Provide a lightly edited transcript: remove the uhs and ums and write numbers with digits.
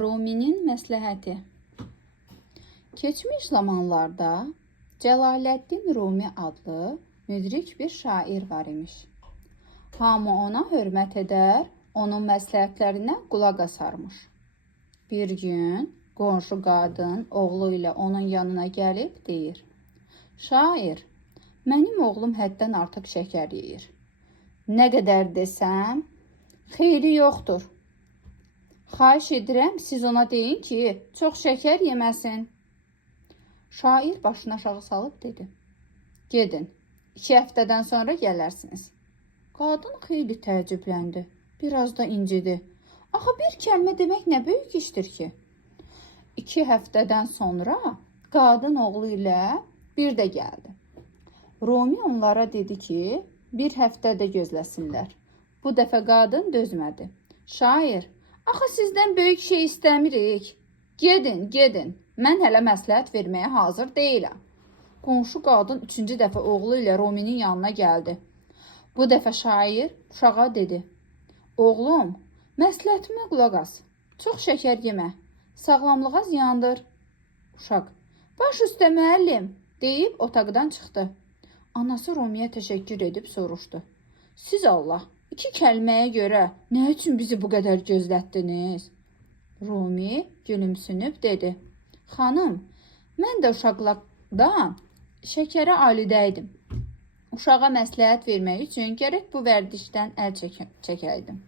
Ruminin məsləhəti. Keçmiş zamanlarda Cəlaləddin Rumi adlı müdrik bir şair var imiş. Hamı ona hörmət edər, onun məsləhətlərinə qulaq asarmış. Bir gün qonşu qadın oğlu ilə onun yanına gəlib deyir: "Şair, mənim oğlum həddən artıq şəkər yeyir. Nə qədər desəm, xeyri yoxdur. Xahiş edirəm, siz ona deyin ki, çox şəkər yeməsin." Şair başını aşağı salıb dedi: "Gedin, 2 həftədən sonra gələrsiniz." Qadın xeyli təəccübləndi, biraz da incidi. Axı bir kəlmə demək nə böyük işdir ki? 2 həftədən sonra qadın oğlu ilə bir də gəldi. Rumi onlara dedi ki, bir həftədə gözləsinlər. Bu dəfə qadın dözmədi. "Şair, axı sizdən böyük şey istəmirik. Gedin. Mən hələ məsləhət verməyə hazır deyiləm." Qonşu qadın 3-cü dəfə oğlu ilə Ruminin yanına gəldi. Bu dəfə şair uşağa dedi: "Oğlum, məsləhətimə qulaq as. Çox şəkər yemə. Sağlamlığa ziyandır." Uşaq: "Baş üstə müəllim," deyib otaqdan çıxdı. Anası Rumiyə təşəkkür edib soruşdu: "Siz Allah, 2 kəlməyə görə nə üçün bizi bu qədər gözlətdiniz?" Rumi gülümsünüb dedi: "Xanım, mən də uşaqlıqdan şəkərə alidə idim. Uşağa məsləhət vermək üçün gərək bu vərdişdən əl çəkəydim.